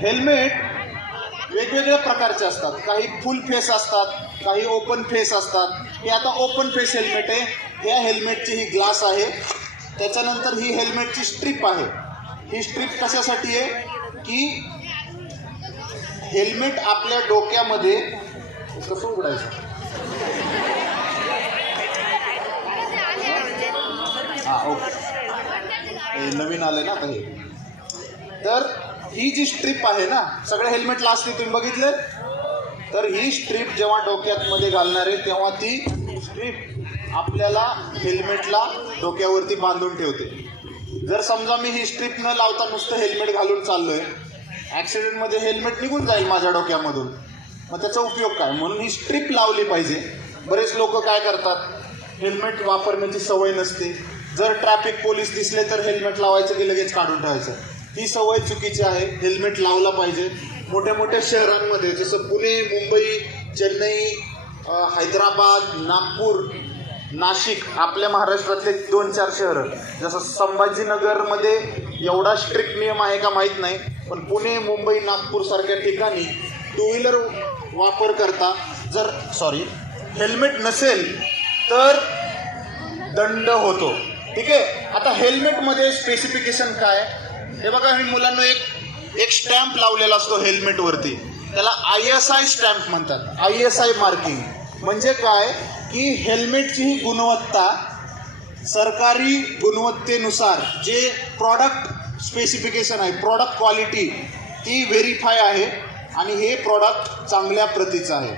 Helmet वेगवेगळ्या प्रकारचे असतात. काही फुल फेस असतात काही ओपन फेस असतात. हे आता ओपन फेस हेल्मेट आहे. या हेल्मेटची ही ग्लास आहे. त्याच्यानंतर ही हेल्मेटची स्ट्रीप आहे. ही स्ट्रीप कशासाठी आहे? की हेल्मेट आपल्या डोक्यामध्ये कसं उघडायचं हां ओके. हे नवीन आलं ना आता हे. तर ही जी स्ट्रीप आहे ना सगळे हेल्मेटला असते तुम्ही बघितले. तर ही स्ट्रीप जेव्हा डोक्यात मध्ये घालणार आहे तेव्हा ती स्ट्रीप आपल्याला हेल्मेटला डोक्यावरती बांधून ठेवते. जर समजा मी ही स्ट्रीप न लावता नुसतं हेल्मेट घालून चाललोय ॲक्सिडेंटमध्ये हेल्मेट निघून जाईल माझ्या डोक्यामधून. मग त्याचा उपयोग काय? म्हणून ही स्ट्रीप लावली पाहिजे. बरेच लोक काय करतात? हेल्मेट वापरण्याची सवय नसते. जर ट्रॅफिक पोलीस दिसले तर हेल्मेट लावायचं की लगेच काढून ठेवायचं? ही सवय चुकीची आहे. हेल्मेट लावला पाहिजे. मोठ्या मोठ्या शहरांमध्ये जसं पुणे मुंबई चेन्नई हैदराबाद नागपूर नाशिक आपल्या महाराष्ट्रातले दोन चार शहरं. जसं संभाजीनगरमध्ये एवढा स्ट्रिक्ट नियम आहे का माहीत नाही पण पुणे मुंबई नागपूरसारख्या ठिकाणी टू व्हीलर वापर करता जर सॉरी हेल्मेट नसेल तर दंड होतो. ठीक आहे? आता हेल्मेटमध्ये स्पेसिफिकेशन काय? हे बघा मी मुलांना एक एक स्टॅम्प लावलेला असतो हेल्मेटवरती त्याला आय एस आय स्टॅम्प म्हणतात. आय एस आय मार्किंग म्हणजे काय? की हेल्मेटची ही गुणवत्ता सरकारी गुणवत्तेनुसार जे प्रॉडक्ट स्पेसिफिकेशन आहे प्रॉडक्ट क्वालिटी ती व्हेरीफाय आहे आणि हे प्रॉडक्ट चांगल्या प्रतीचं आहे.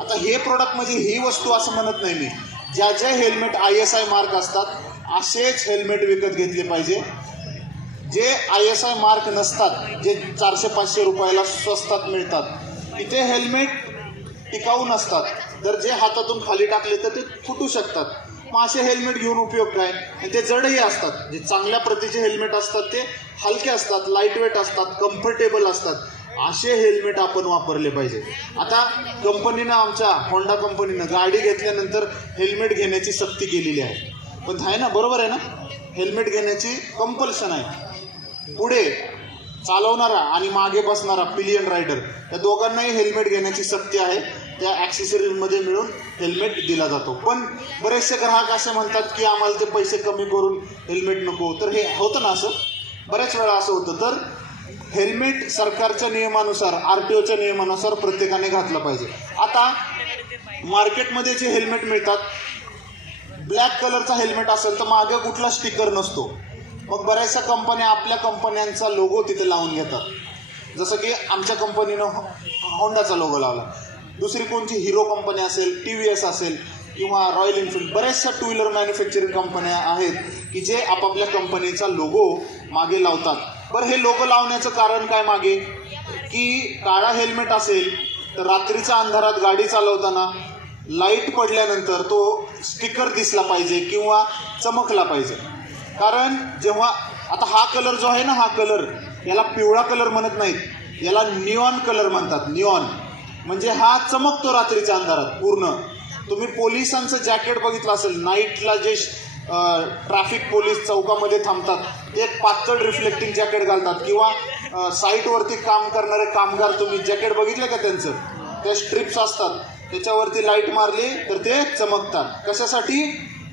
आता हे प्रॉडक्ट म्हणजे ही वस्तू असं म्हणत नाही मी. ज्या ज्या helmet I S I mark असतात असेच हेल्मेट विकत घेतले पाहिजे. जे आय एस आय मार्क नसतात जे चारशे पाचशे रुपयाला स्वस्तात मिळतात इथे हेल्मेट टिकाऊ नसतात. जर जे हातातून खाली टाकले तर ते फुटू शकतात. मग असे हेल्मेट घेऊन उपयोग काय? आणि ते जडही असतात. जे चांगल्या प्रतीचे हेल्मेट असतात ते हलके असतात लाईटवेट असतात कम्फर्टेबल असतात. असे हेल्मेट आपण वापरले पाहिजे. आता कंपनीनं आमच्या होंडा कंपनीनं गाडी घेतल्यानंतर हेल्मेट घेण्याची सक्ती केलेली आहे. पण आहे ना बरोबर आहे ना? हेल्मेट घेण्याची कंपल्शन आहे. पुढे चालवणारा आणि मागे बसणारा पिलियन रायडर या दोघांनाही हेल्मेट घेण्याची सक्ती आहे. त्या ॲक्सेसरीजमध्ये मिळून हेल्मेट दिला जातो. पण बरेचसे ग्राहक असे म्हणतात की आम्हाला ते पैसे कमी करून हेल्मेट नको. तर हे होतं ना असं? बऱ्याच वेळा असं होतं. तर हेल्मेट सरकारच्या नियमानुसार आर टी ओच्या नियमानुसार प्रत्येकाने घातलं पाहिजे. आता मार्केटमध्ये जे हेल्मेट मिळतात ब्लॅक कलरचा हेल्मेट असेल तर मागे कुठला स्टिकर नसतो. मग बऱ्याचशा कंपन्या आपल्या कंपन्यांचा लोगो तिथे लावून घेतात. जसं की आमच्या कंपनीनं हो- होंडाचा लोगो लावला. दुसरी कोणची हिरो कंपनी असेल टी व्ही एस असेल किंवा रॉयल एनफिल्ड बऱ्याचशा टू व्हीलर मॅन्युफॅक्चरिंग कंपन्या आहेत की जे आपापल्या कंपनीचा लोगो मागे लावतात. बरं हे लोगो लावण्याचं कारण काय मागे? की काळा हेल्मेट असेल तर रात्रीच्या अंधारात गाडी चालवताना लाइट पडल्यानंतर तो स्टिकर दिसला पाहिजे किंवा चमकला पाहिजे. कारण जेव्हा आता हा कलर जो आहे ना हा कलर याला पिवळा कलर म्हणत नाहीत. याला निऑन कलर म्हणतात निऑन म्हणजे हा चमकतो रात्रीच्या अंधारात पूर्ण. तुम्ही पोलिसांचं जॅकेट बघितलं असेल नाईटला जे ट्रॅफिक पोलीस चौकामध्ये थांबतात ते एक पातळ रिफ्लेक्टिंग जॅकेट घालतात. किंवा साईटवरती काम करणारे कामगार तुम्ही जॅकेट बघितलं का त्यांचं? त्या स्ट्रिप्स असतात. त्याच्यावरती लाइट मारली तर ते चमकतात. कशासाठी?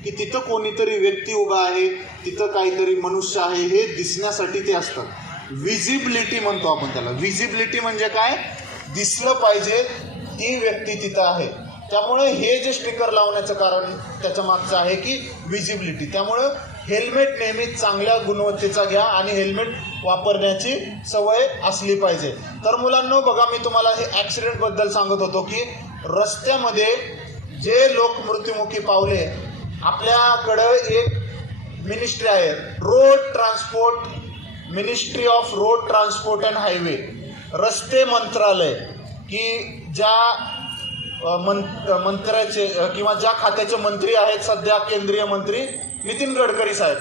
की तिथं कोणीतरी व्यक्ती उभा आहे तिथं काहीतरी मनुष्य आहे हे दिसण्यासाठी ते असतात. विजिबिलिटी म्हणतो आपण त्याला. विजिबिलिटी म्हणजे काय? दिसलं पाहिजे ती व्यक्ती तिथं आहे. त्यामुळे हे जे स्टिकर लावण्याचं कारण त्याच्या मागचं आहे की विजिबिलिटी त्यामुळं हेल्मेट नेहमी चांगल्या गुणवत्तेचा घ्या आणि हेल्मेट वापरण्याची सवय असली पाहिजे. तर मुलांनो बघा मी तुम्हाला हे ॲक्सिडेंटबद्दल सांगत होतो की रस्त्यामध्ये जे लोक मृत्युमुखी पावले आपल्याकडं एक मिनिस्ट्री आहे. Road transport ministry of road transport and highway रस्ते मंत्रालय की ज्या मं मंत्र्याचे किंवा ज्या खात्याचे मंत्री आहेत सध्या केंद्रीय मंत्री नितीन गडकरी साहेब.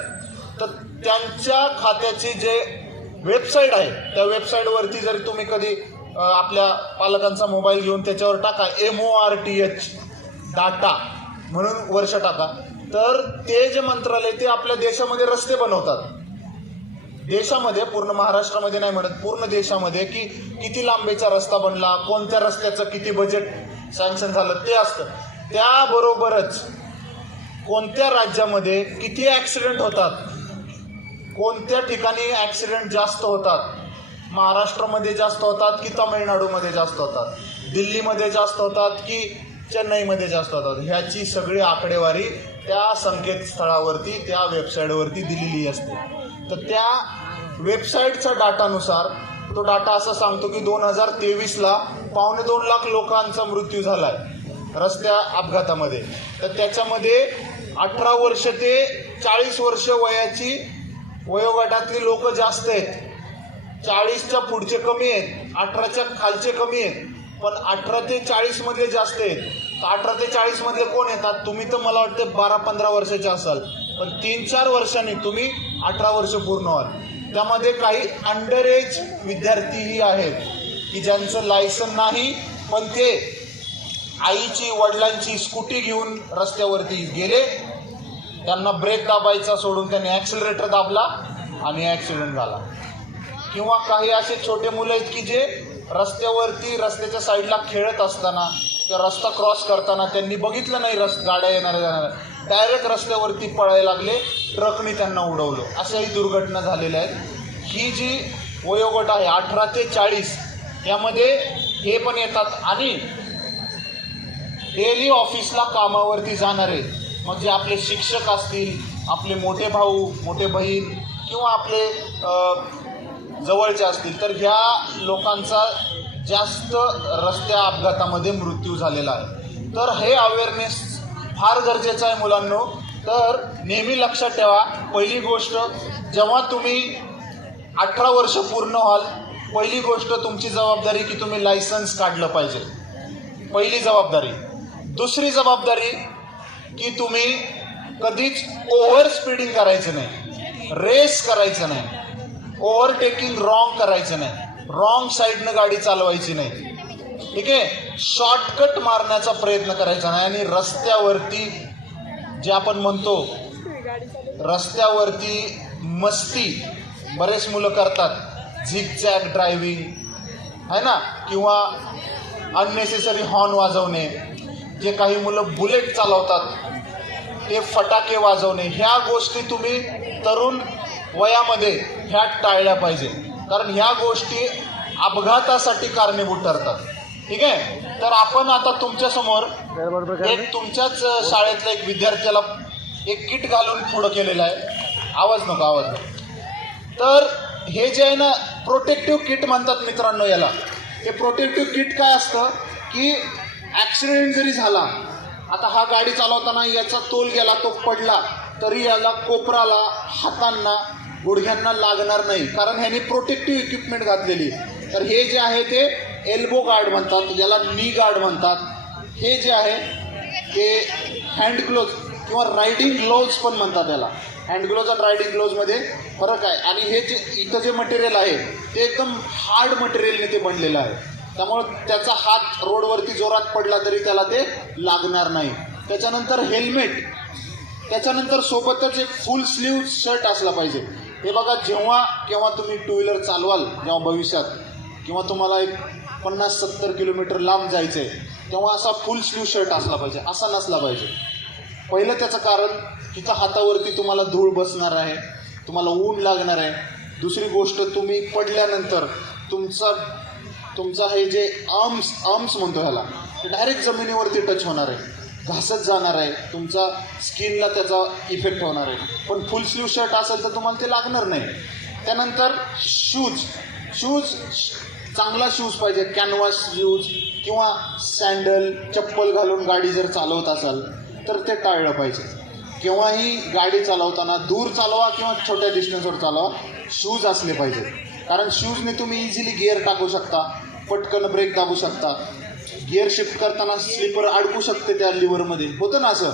तर त्यांच्या खात्याची जे वेबसाईट आहे त्या वेबसाईटवरती जर तुम्ही कधी आपल्या पालकांचा मोबाईल घेऊन त्याच्यावर टाका. M O R T H data म्हणून वर्ष टाका. तर ते जे मंत्रालय ते आपल्या देशामध्ये रस्ते बनवतात. देशामध्ये पूर्ण महाराष्ट्रामध्ये नाही म्हणत पूर्ण देशामध्ये की किती लांबीचा रस्ता बनला कोणत्या रस्त्याचं किती बजेट सँक्शन झालं ते असतं. त्याबरोबरच कोणत्या राज्यामध्ये किती ॲक्सिडेंट होतात कोणत्या ठिकाणी ॲक्सिडेंट जास्त होतात महाराष्ट्रामध्ये जास्त होतात की तामिळनाडूमध्ये जास्त होतात दिल्लीमध्ये जास्त होतात की चेन्नईमध्ये जास्त होतात ह्याची सगळी आकडेवारी त्या संकेतस्थळावरती त्या वेबसाईटवरती दिलेली असते. तर त्या वेबसाईटच्या डाटानुसार तो डाटा असा सांगतो की दोन हजार तेवीसला पावणे दोन लाख लोकांचा मृत्यू झाला आहे रस्त्या अपघातामध्ये. तर त्याच्यामध्ये अठरा वर्ष ते चाळीस वर्ष वयाची वयोगटातली लोक जास्त आहेत. चाळीसच्या पुढचे कमी आहेत अठराच्या खालचे कमी आहेत पण अठरा ते चाळीसमधले जास्त आहेत. अठरा ते चाळीस मधले कोण येतात? तुम्ही तर मला वाटतं बारा पंधरा वर्षाचे असाल. पण तीन चार वर्षांनी तुम्ही अठरा वर्ष पूर्ण व्हाल. त्यामध्ये काही अंडर एज विद्यार्थीही आहेत की ज्यांचं लायसन नाही पण ते आईची वडिलांची स्कूटी घेऊन रस्त्यावरती गेले. त्यांना ब्रेक दाबायचा सोडून त्यांनी ॲक्सिलरेटर दाबला आणि ॲक्सिडेंट झाला. किंवा काही असे छोटे मुलं आहेत की जे रस्त्यावरती रस्त्याच्या साईडला खेळत असताना किंवा रस्ता क्रॉस करताना त्यांनी बघितलं नाही रस गाड्या येणाऱ्या जाणाऱ्या. डायरेक्ट रस्त्यावरती पळायला लागले ट्रकनी त्यांना उडवलं. अशाही दुर्घटना झालेल्या आहेत. ही जी वयोगट आहे अठरा ते चाळीस यामध्ये हे पण येतात आणि डेली ऑफिसला कामावरती जाणारे मग जे आपले शिक्षक असतील आपले मोठे भाऊ मोठे बहीण किंवा आपले जवळचे असतील तर ह्या लोकांचा जास्त रस्त्या अपघातामध्ये मृत्यू झालेला आहे. तर हे अवेअरनेस फार गरजेचं आहे मुलांनो. तर नेहमी लक्षात ठेवा पहिली गोष्ट जेव्हा तुम्ही अठरा वर्ष पूर्ण व्हाल पहिली गोष्ट तुमची जबाबदारी की तुम्ही लायसन्स काढलं पाहिजे. पहिली जबाबदारी. दुसरी जबाबदारी की तुम्ही कधीच ओव्हर स्पीडिंग करायचं नाही. रेस करायचं नाही. ओव्हरटेकिंग रॉंग करायचं नाही. रॉंग साईडनं गाडी चालवायची नाही. ठीक आहे? शॉर्टकट मारण्याचा प्रयत्न करायचा नाही आणि रस्त्यावरती जे आपण म्हणतो रस्त्यावरती मस्ती बरेच मुलं करतात. झिगझॅग ड्रायव्हिंग आहे ना? किंवा अननेसेसरी हॉर्न वाजवणे जे काही मुलं बुलेट चालवतात ते फटाके वाजवणे ह्या गोष्टी तुम्ही तरुण वयामध्ये ह्या टाळल्या पाहिजे. कारण ह्या गोष्टी अपघातासाठी कारणीभूत ठरतात. ठीक आहे? तर आपण आता तुमच्यासमोर एक तुमच्याच शाळेतल्या एक विद्यार्थ्याला एक किट घालून पुढं केलेलं आहे. आवाज नको आवाज नको. तर हे जे आहे ना प्रोटेक्टिव्ह किट म्हणतात मित्रांनो याला. हे प्रोटेक्टिव्ह किट काय असतं? की ॲक्सिडेंट जरी झाला आता हा गाडी चालवताना याचा तोल गेला तो पडला तरी याला कोपराला हातांना गुडघ्यांना लागणार नाही. कारण ह्याने प्रोटेक्टिव्ह इक्विपमेंट घातलेली. तर हे जे आहे ते एल्बो गार्ड म्हणतात याला नी गार्ड म्हणतात. हे जे आहे ते हँड ग्लोज किंवा रायडिंग ग्लोव्ज पण म्हणतात त्याला. हँड ग्लोव्ज आणि रायडिंग ग्लोव्जमध्ये फरक आहे. आणि हे जे इथं जे मटेरियल आहे ते एकदम हार्ड मटेरियलने ते बनलेलं आहे. त्यामुळं त्याचा हात रोडवरती जोरात पडला तरी त्याला ते लागणार नाही. त्याच्यानंतर हेल्मेट त्याच्यानंतर सोबतच एक फुल स्लीव शर्ट असला पाहिजे. हे बघा जेव्हा केव्हा तुम्ही टू व्हीलर चालवाल जेव्हा भविष्यात किंवा तुम्हाला एक पन्नास सत्तर किलोमीटर लांब जायचं आहे तेव्हा असा फुल स्लीव शर्ट असला पाहिजे असा नसला पाहिजे. पहिलं त्याचं कारण तिथं हातावरती तुम्हाला धूळ बसणार आहे तुम्हाला ऊन लागणार आहे. दुसरी गोष्ट तुम्ही पडल्यानंतर तुमचा तुमचा हे जे आर्म्स आर्म्स म्हणतो ह्याला ते डायरेक्ट जमिनीवरती टच होणार आहे. घासत जाणार आहे. तुमचा स्किनला त्याचा इफेक्ट होणार आहे. पण फुल स्लीव शर्ट असेल तर तुम्हाला ते लागणार नाही. त्यानंतर शूज शूज चांगला शूज पाहिजे. कॅनव्हास शूज किंवा सँडल चप्पल घालून गाडी जर चालवत असाल तर ते टाळलं पाहिजे. केव्हाही गाडी चालवताना दूर चालवा किंवा छोट्या डिस्टन्सवर चालवा शूज असले पाहिजेत कारण शूजने तुम्ही इझिली गिअर टाकू शकता पटकन ब्रेक दाबू शकता. गिअर शिफ्ट करताना स्लीपर अडकू शकते त्या लिव्हरमध्ये होतं ना असं?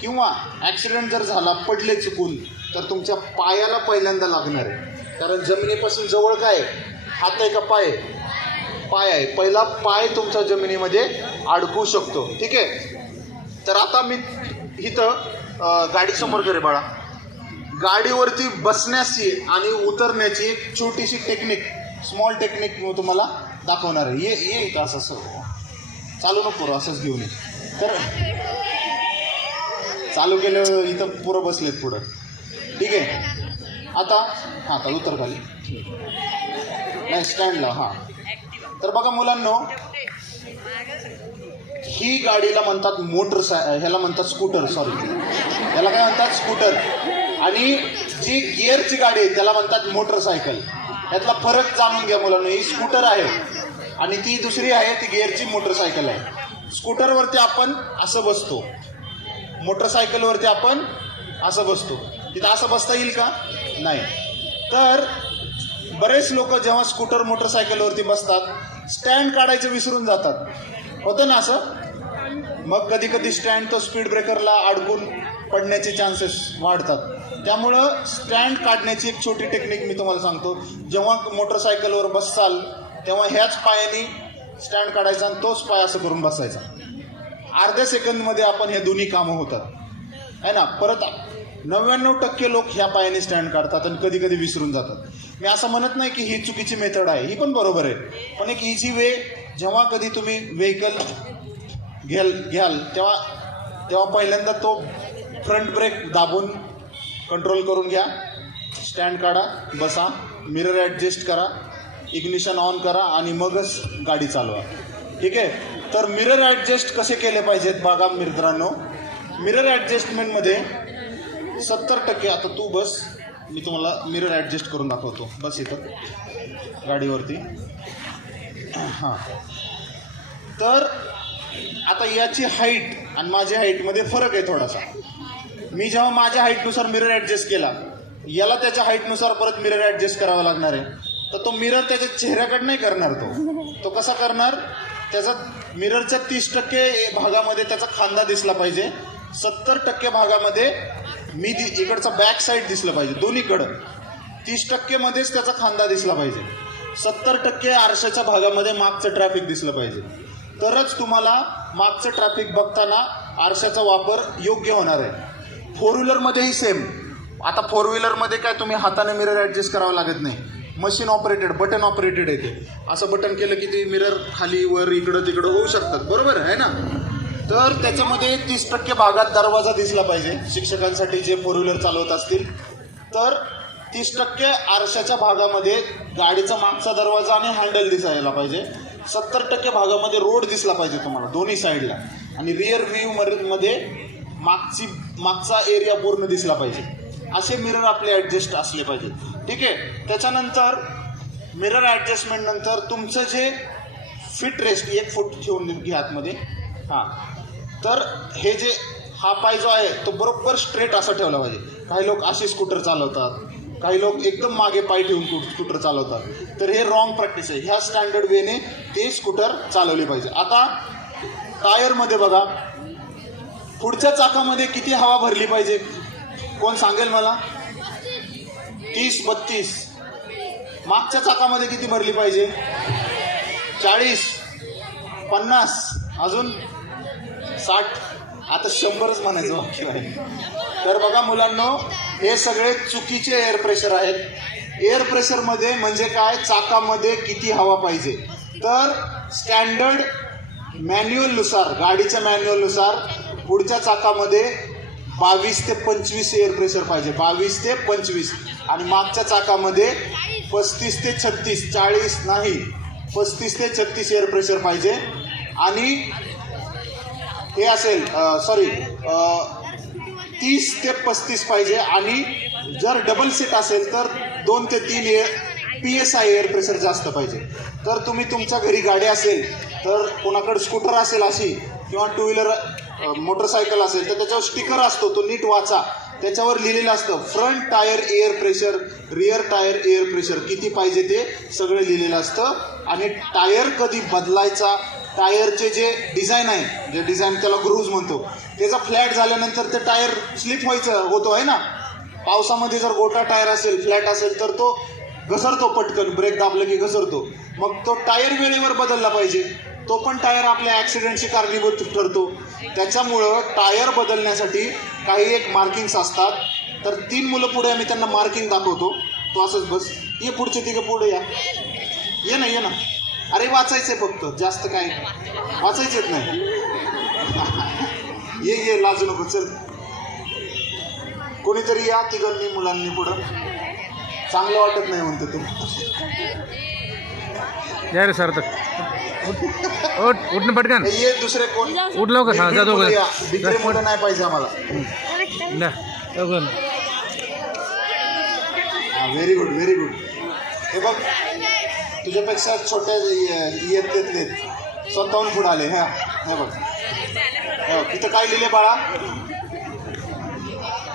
किंवा ॲक्सिडेंट जर झाला पडले चुकून तर तुमच्या पायाला पहिल्यांदा लागणार आहे. कारण जमिनीपासून जवळ काय आहे? हात आहे का पाय? आहे? पाय आहे. पहिला पाय तुमच्या जमिनीमध्ये अडकू शकतो. ठीक आहे? तर आता मी इथं गाडीसमोर करे बाळा. गाडीवरती बसण्याची आणि उतरण्याची एक छोटीशी टेक्निक स्मॉल टेक्निक मी तुम्हाला दाखवणार आहे. ये ये इथं असं असं. चालू नको असंच घेऊन ये. तर चालू केलं इथं पुरं बसलेत पुढं. ठीक आहे? आता? हां आता उतर खाली. नाही स्टँडला हां. तर बघा मुलांनो ही गाडीला म्हणतात मोटर ह्याला म्हणतात स्कूटर सॉरी याला काय म्हणतात? स्कूटर. आणि जी गिअरची गाडी आहे त्याला म्हणतात मोटरसायकल. यातला फरक जाणून घ्या मुलांनो ही स्कूटर आहे. आणि ती दुसरी आहे ती गेअरची मोटरसायकल आहे. स्कूटरवरती आपण असं बसतो. मोटरसायकलवरती आपण असं बसतो. तिथं असं बसता येईल का? नाही. तर बरेच लोक जेव्हा स्कूटर मोटरसायकलवरती बसतात स्टँड काढायचं विसरून जातात. होतं ना असं? मग कधी कधी स्टँड तो स्पीड ब्रेकरला अडकून पडण्याचे चान्सेस वाढतात. त्यामुळं स्टँड काढण्याची एक छोटी टेक्निक मी तुम्हाला सांगतो. जेव्हा मोटरसायकलवर बसाल तेव्हा ह्याच पायाने स्टँड काढायचा आणि तोच पाय असं करून बसायचा. अर्ध्या सेकंदमध्ये आपण हे दोन्ही कामं होतात. आहे ना? परत नव्याण्णव टक्के लोक ह्या पायाने स्टँड काढतात आणि कधी कधी विसरून जातात. मी असं म्हणत नाही की ही चुकीची मेथड आहे. ही पण बरोबर आहे. पण एक इझी वे जेव्हा कधी तुम्ही व्हेकल घ्याल घ्याल तेव्हा तेव्हा पहिल्यांदा तो फ्रंट ब्रेक दाबून कंट्रोल करून घ्या. स्टँड काढा बसा. मिरर ॲडजस्ट करा. इग्निशन ऑन करा आणि मगच गाडी चालवा. ठीक आहे? तर मिरर ॲडजस्ट कसे केले पाहिजेत बघा मित्रांनो. मिरर ॲडजस्टमेंटमध्ये सत्तर टक्के आता तू बस. मी तुम्हाला मिरर ॲडजस्ट करून दाखवतो. बस इथं. गाडीवरती. हां. तर आता याची हाईट आणि माझ्या हाईटमध्ये फरक आहे थोडासा. मी जेव्हा माझ्या हाईटनुसार मिरर ॲडजस्ट केला याला त्याच्या हाईटनुसार परत मिरर ॲडजस्ट करावा लागणार आहे. तर तो मिरर त्याच्या चेहऱ्याकडे नाही करणार तो. तो कसा करणार? त्याचा मिररच्या तीस टक्के भागामध्ये त्याचा खांदा दिसला पाहिजे. सत्तर टक्के भागामध्ये मी दि इकडचा बॅक साईड दिसलं पाहिजे दोन्हीकडं. तीस टक्केमध्येच त्याचा खांदा दिसला पाहिजे. सत्तर टक्के आरशाच्या भागामध्ये मागचं ट्रॅफिक दिसलं पाहिजे. तरच तुम्हाला मागचं ट्रॅफिक बघताना आरशाचा वापर योग्य होणार आहे. फोर व्हीलरमध्येही सेम आता फोर व्हीलरमध्ये काय तुम्ही हाताने मिरर ॲडजस्ट करावं लागत नाही. मशीन ऑपरेटेड बटन ऑपरेटेड आहे ते. असं बटन केलं की ते मिरर खाली वर इकडं तिकडं होऊ शकतात. बरोबर आहे ना? तर त्याच्यामध्ये तीस टक्के भागात दरवाजा दिसला पाहिजे. शिक्षकांसाठी जे फोर व्हीलर चालवत असतील. तर तीस टक्के आरशाच्या भागामध्ये गाडीचा मागचा दरवाजा आणि हँडल दिसायला पाहिजे. सत्तर टक्के भागामध्ये रोड दिसला पाहिजे तुम्हाला दोन्ही साईडला आणि रिअर व्ह्यू मध्ये मागची मागचा एरिया पूर्ण दिसला पाहिजे. असे मिरर आपले ॲडजस्ट असले पाहिजे ठीक आहे? त्याच्यानंतर मिरर ॲडजस्टमेंट नंतर तुमचं जे फिट रेस्ट एक फूट ठेवून घ्या आतमध्ये. हां. तर हे जे हा पाय जो आहे तो बरोबर स्ट्रेट असा ठेवला पाहिजे. काही लोक असे स्कूटर चालवतात. काही लोक एकदम मागे पाय ठेवून स्कूटर चालवतात. तर हे रॉंग प्रॅक्टिस आहे. ह्या स्टँडर्ड वेने ते स्कूटर चालवली पाहिजे. आता टायरमध्ये बघा. पुढच्या चाकामध्ये किती हवा भरली पाहिजे? कोण सांगेल मला? तीस बत्तीस. मागच्या चाकामध्ये किती भरली पाहिजे? चाळीस. पन्नास. अजून साठ. आता शंभरच म्हणायचं वाक्य आहे तर बघा मुलांनो हे सगळे चुकीचे एअर प्रेशर आहेत. एअर प्रेशरमध्ये म्हणजे काय? चाकामध्ये किती हवा पाहिजे? तर स्टँडर्ड मॅन्युअलनुसार गाडीच्या मॅन्युअलनुसार पुढच्या चाकामध्ये बावीस ते पंचवीस एअर प्रेशर पाहिजे. बावीस ते पंचवीस. आणि मागच्या चाकामध्ये पस्तीस ते छत्तीस. चाळीस नाही. पस्तीस ते छत्तीस एअर प्रेशर पाहिजे. आणि हे असेल सॉरी तीस ते पस्तीस पाहिजे. आणि जर डबल सीट असेल तर दोन ते तीन air P S I air pressure जास्त पाहिजे. तर तुम्ही तुमच्या घरी गाडी असेल तर कोणाकडे स्कूटर असेल अशी किंवा टू व्हीलर मोटरसायकल असेल तर त्याच्यावर स्टिकर असतो तो नीट वाचा. त्याच्यावर लिहिलेलं असतं front tyre air pressure rear tyre air pressure. किती पाहिजे ते सगळं लिहिलेलं असतं. आणि टायर कधी बदलायचा टायरचे जे डिझाईन आहे जे डिझाईन त्याला ग्रूज म्हणतो त्याचा फ्लॅट झाल्यानंतर ते टायर स्लिप व्हायचं होतो आहे ना? पावसामध्ये जर गोटा टायर असेल फ्लॅट असेल तर तो घसरतो पटकन ब्रेक दाबलं की घसरतो. मग तो टायर वेळेवर बदलला पाहिजे. तो पण टायर आपल्या ॲक्सिडेंटची कारणीभूत ठरतो. त्याच्यामुळं टायर बदलण्यासाठी काही एक मार्किंग्स असतात. तर तीन मुलं पुढे आम्ही त्यांना मार्किंग दाखवतो. तो असंच बस. ये पुढचे तिघं पुढे या. ये ना ये ना. अरे वाचायचंय फक्त. जास्त काय? वाचायचेच नाही. ये ये लाजू नको. चल. कोणीतरी या तिघांनी मुलांनी पुढं. चांगलं वाटत नाही म्हणतो तू. या रे सर तर. उठ उठ ना पटकन. ये दुसरे कोण? उठ लवकर हा जा दोघं. नाही पाहिजे आम्हाला. ना दोघं. व्हेरी गुड व्हेरी गुड हे बघ तुझ्यापेक्षा छोट्या इयत्तेतले स्वतःहून पुढे आले हा हे बघ. हे इथं काय लिहिले बाळा?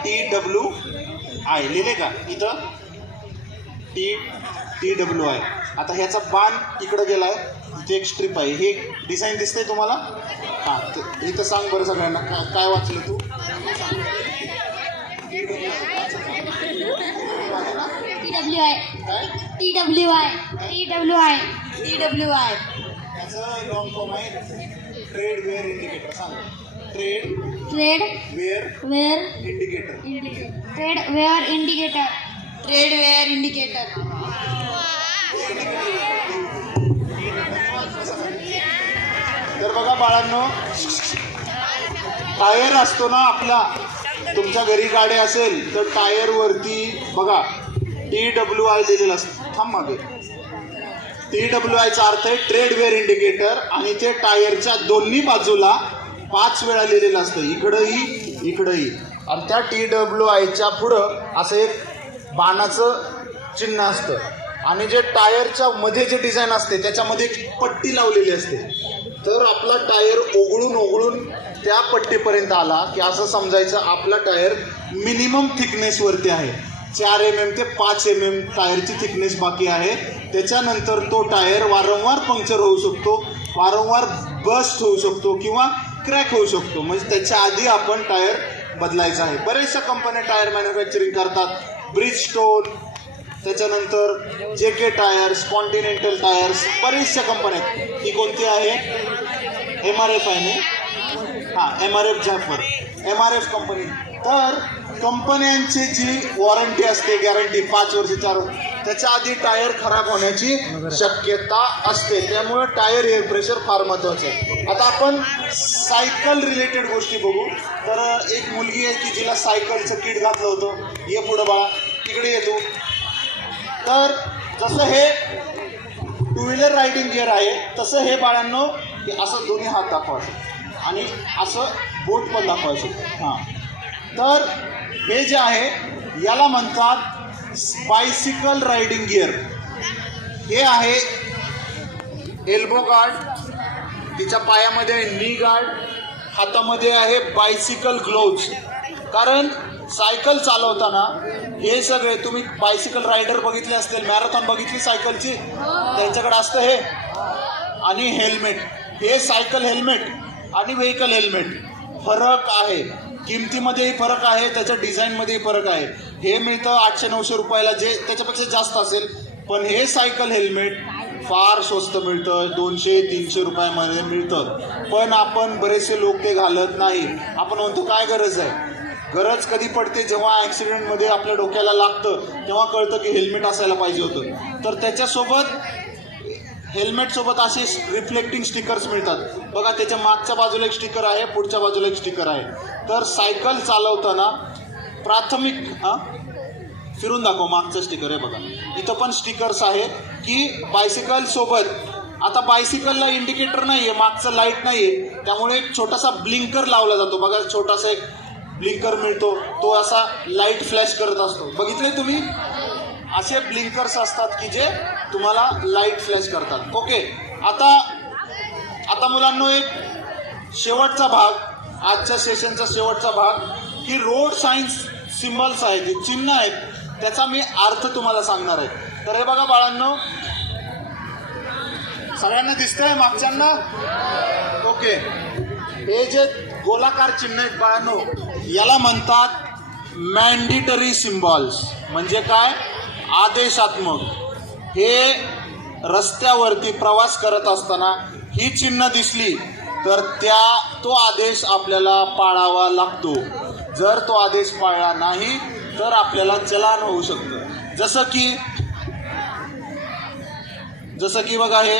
टी डब्ल्यू आय लिहिले का? इथं? टी टी डब्ल्यू आय आता ह्याचा बाण इकडं गेलाय. इथे एक स्ट्रिप आहे. हे डिझाईन दिसतंय तुम्हाला? हां तर इथं सांग बरं सगळ्यांना. का- काय वाचलं तू? T W I. T W I. T W I. T W I. त्याचं लॉंग फॉर्म आहे. ट्रेड वेअर इंडिकेटर सांग. Tread tread wear wear indicator tread wear indicator tread wear indicator तर बघा बाळांनो टायर असतो ना आपला तुमच्या घरी गाडी असेल तर टायर वरती बघा टी डब्ल्यू आय दिलेलं असतं. थांब मागे. टी डब्ल्यू आयचा अर्थ आहे ट्रेड वेअर इंडिकेटर आणि ते टायरच्या दोन्ही बाजूला पाच वेळा लिहिलेलं असतं. इकडंही इकडंही. आणि त्या टी डब्ल्यू आयच्या पुढं असं एक बाणाचं चिन्ह असतं. आणि जे टायरच्या मध्ये जे डिझाईन असते त्याच्यामध्ये एक पट्टी लावलेली असते. तर आपला टायर ओघळून ओघळून त्या पट्टीपर्यंत आला की असं समजायचं आपला टायर मिनिमम थिकनेसवरती आहे. चार एम एम ते पाच एम एम टायरची थिकनेस बाकी आहे. त्याच्यानंतर तो टायर वारंवार पंक्चर होऊ शकतो वारंवार बस्ट होऊ शकतो किंवा क्रॅक होऊ शकतो. म्हणजे त्याच्या आधी आपण टायर बदलायचा आहे. बऱ्याचशा कंपन्या टायर मॅन्युफॅक्चरिंग करतात. ब्रिज स्टोन त्याच्यानंतर J K tyres Continental tyres बरेचशा कंपन्या आहेत. ही कोणती आहे? एम आर एफ आहे ना? हां एम आर एफ जाफर एम आर एफ कंपनी तर कंपन्यांची जी वॉरंटी असते गॅरंटी पाच वर्ष चार वर्ष त्याच्या आधी टायर खराब होण्याची शक्यता असते. त्यामुळे टायर एअर प्रेशर फार महत्वाचं आहे. आता आपण सायकल रिलेटेड गोष्टी बघू. तर एक मुलगी आहे की जिला सायकलचं किट घातलं होतं. ये पुढं बाळा. तिकडे येतो तर जसं हे टू व्हीलर रायडिंग गिअर आहे तसं हे बाळांनो की असं दोन्ही हात दाखवायचं. आणि असं बोट पण दाखवायचं. हां. तर हे जे आहे याला म्हणतात बायसिकल रायडिंग गिअर हे आहे एल्बो गार्ड तिच्या पायामध्ये आहे नी गार्ड हातामध्ये आहे बायसिकल ग्लोव्ज कारण सायकल चालवताना हे सगळे तुम्ही बायसिकल रायडर बघितले असतील मॅरेथॉन बघितली सायकलची त्यांच्याकडे असतं हे. आणि हेल्मेट हे सायकल हेल्मेट आणि व्हेकल हेल्मेट फरक आहे. किमतीमध्येही फरक आहे त्याच्या डिझाईनमध्येही फरक आहे. हे मिळतं आठशे नऊशे रुपयाला जे त्याच्यापेक्षा जास्त असेल. पण हे सायकल हेल्मेट फार स्वस्त मिळतं. दोनशे तीनशे रुपयामध्ये मिळतं. पण आपण बरेचसे लोक ते घालत नाही. आपण म्हणतो काय गरज आहे? गरज कधी पडते जेव्हा ॲक्सिडेंटमध्ये आपल्या डोक्याला लागतं तेव्हा कळतं की हेल्मेट असायला पाहिजे होतं. तर त्याच्यासोबत हेल्मेटसोबत असे रिफ्लेक्टिंग स्टिकर्स मिळतात. बघा त्याच्या मागच्या बाजूला एक स्टिकर आहे पुढच्या बाजूला एक स्टिकर आहे. तर सायकल चालवताना प्राथमिक हां? फिरून दाखव मागचं स्टिकर आहे बघा. इथं पण स्टिकर्स आहेत की बायसिकलसोबत आता बायसिकलला इंडिकेटर नाही आहे मागचं लाइट नाही आहे त्यामुळे एक छोटासा ब्लिंकर लावला जातो. बघा छोटासा एक ब्लिंकर मिळतो तो असा लाइट फ्लॅश करत असतो. बघितले तुम्ही? असे ब्लिंकर्स असतात की जे तुम्हाला लाइट फ्लॅश करतात. ओके आता आता मुलांनो एक शेवटचा भाग आजच्या सेशनचा शेवटचा भाग की रोड सायन्स सिम्बल्स आहेत हे चिन्ह आहेत त्याचा मी अर्थ तुम्हाला सांगणार आहे. तर हे बघा बाळांनो. सगळ्यांना दिसतंय मागच्यांना? ओके हे जे गोलाकार चिन्ह आहेत बाळांनो याला म्हणतात मॅन्डिटरी सिम्बॉल्स म्हणजे काय? आदेशात्मक. हे रस्त्यावरती प्रवास करत असताना ही चिन्ह दिसली तर त्या तो आदेश आपल्याला पाळावा लागतो. जर तो आदेश पाळला नाही तर आपल्याला चलान होऊ शकतं. जसं की जसं की बघा हे.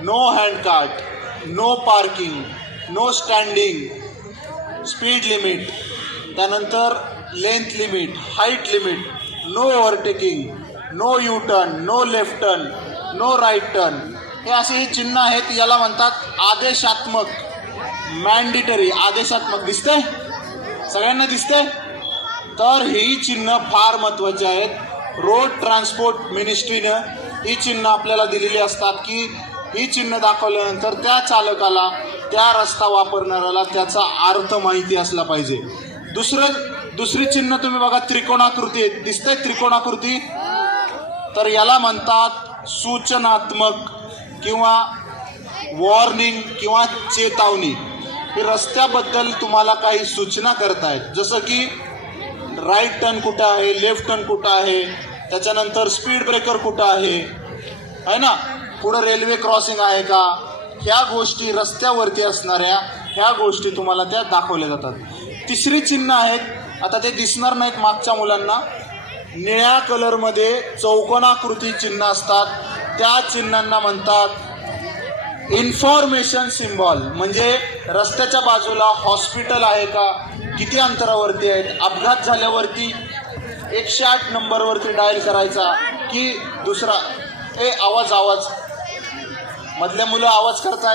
No hand cart no parking no standing speed limit त्यानंतर length limit height limit no overtaking no U turn no left turn no right turn. हे असे हे चिन्ह आहेत याला म्हणतात आदेशात्मक मॅन्डिटरी आदेशात्मक दिसतंय? सगळ्यांना दिसतंय? तर ही चिन्ह फार महत्त्वाची आहेत. रोड ट्रान्सपोर्ट मिनिस्ट्रीनं ही चिन्ह आपल्याला दिलेली असतात की ही चिन्ह दाखवल्यानंतर त्या चालकाला त्या रस्ता वापरणाऱ्याला त्याचा अर्थ माहिती असला पाहिजे. दुसरं दुसरी चिन्ह तुम्ही बघा त्रिकोणाकृती. आहे. दिसतंय त्रिकोणाकृती? तर याला म्हणतात सूचनात्मक किंवा वॉर्निंग किंवा चेतावणी. हे रस्त्याबद्दल तुम्हाला काही सूचना करतायत. जसं की राईट टर्न कुठं आहे लेफ्ट टर्न कुठं आहे त्याच्यानंतर स्पीड ब्रेकर कुठं आहे आहे ना? पुढं रेल्वे क्रॉसिंग आहे का? ह्या गोष्टी रस्त्यावरती असणाऱ्या ह्या गोष्टी तुम्हाला त्या दाखवल्या जातात. तिसरी चिन्ह आहेत आता ते दिसणार नाहीत मागच्या मुलांना. निळ्या कलरमध्ये चौकोनाकृती चिन्ह असतात. त्या चिन्हांना म्हणतात इन्फॉर्मेशन सिम्बॉल. म्हणजे रस्त्याच्या बाजूला हॉस्पिटल आहे का? किती अंतरावरती आहेत? अपघात झाल्यावरती एकशे आठ नंबरवरती डायल करायचा की दुसरा? ए आवाज आवाज. मधल्या मुलं आवाज करतायत.